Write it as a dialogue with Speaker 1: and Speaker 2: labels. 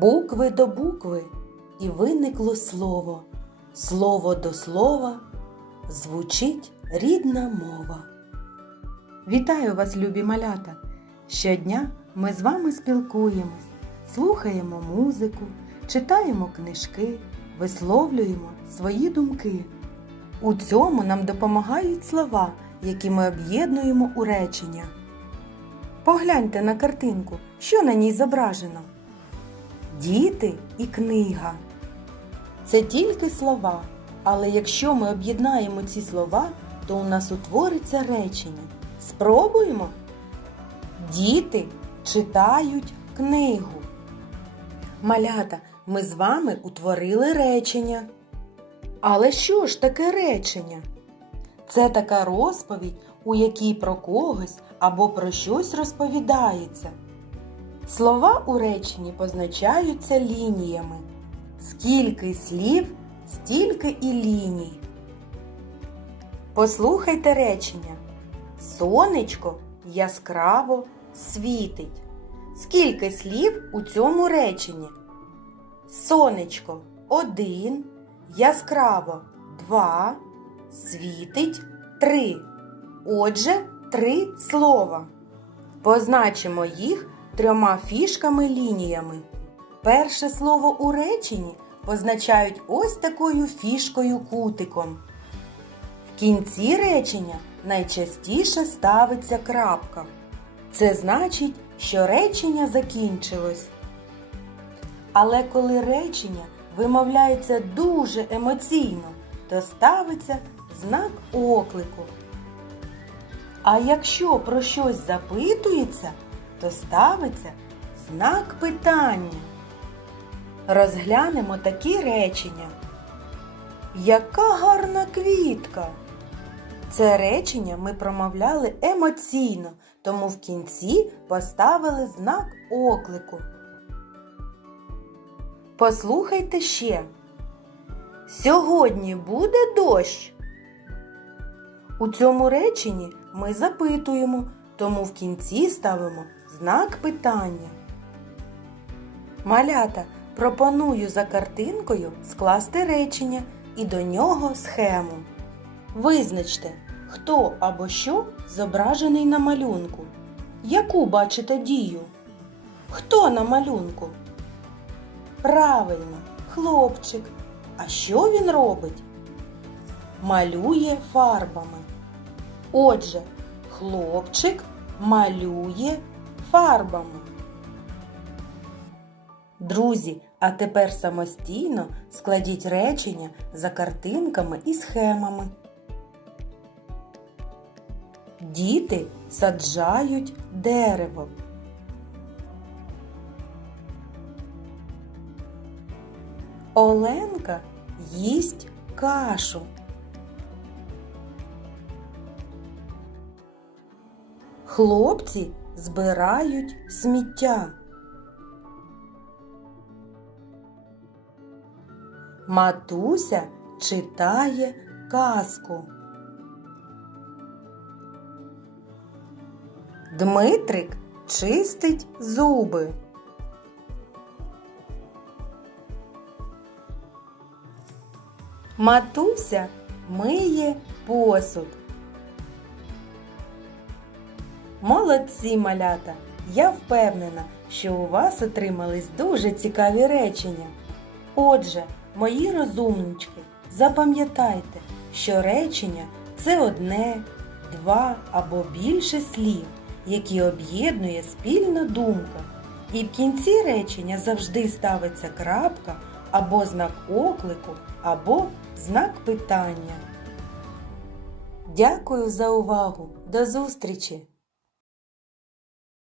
Speaker 1: Букви до букви і виникло слово. Слово до слова звучить рідна мова. Вітаю вас, любі малята! Щодня ми з вами спілкуємось, слухаємо музику, читаємо книжки, висловлюємо свої думки. У цьому нам допомагають слова, які ми об'єднуємо у речення. Погляньте на картинку, що на ній зображено. Діти і книга. Це тільки слова, але якщо ми об'єднаємо ці слова, то у нас утвориться речення. Спробуємо. Діти читають книгу. Малята, ми з вами утворили речення. Але що ж таке речення? Це така розповідь, у якій про когось або про щось розповідається. Слова у реченні позначаються лініями. Скільки слів, стільки і ліній. Послухайте речення. Сонечко яскраво світить. Скільки слів у цьому реченні? Сонечко один, яскраво два, світить три. Отже, три слова. Позначимо їх трьома фішками лініями. Перше слово у реченні позначають ось такою фішкою кутиком. В кінці речення найчастіше ставиться крапка. Це значить, що речення закінчилось. Але коли речення вимовляється дуже емоційно, то ставиться знак оклику. А якщо про щось запитується, то ставиться знак питання. Розглянемо такі речення. Яка гарна квітка! Це речення ми промовляли емоційно, тому в кінці поставили знак оклику. Послухайте ще. Сьогодні буде дощ. У цьому реченні ми запитуємо, тому в кінці ставимо знак питання. Малята, пропоную за картинкою скласти речення і до нього схему. Визначте, хто або що зображений на малюнку. Яку бачите дію? Хто на малюнку? Правильно, хлопчик. А що він робить? Малює фарбами. Отже, хлопчик малює фарбами. Друзі, а тепер самостійно складіть речення за картинками і схемами. Діти саджають дерево. Оленка їсть кашу. Хлопці збирають сміття. Матуся читає казку. Дмитрик чистить зуби. Матуся миє посуд. Молодці малята! Я впевнена, що у вас отримались дуже цікаві речення. Отже, мої розумнички, запам'ятайте, що речення це одне, два або більше слів, які об'єднує спільна думка. І в кінці речення завжди ставиться крапка або знак оклику, або знак питання. Дякую за увагу! До зустрічі!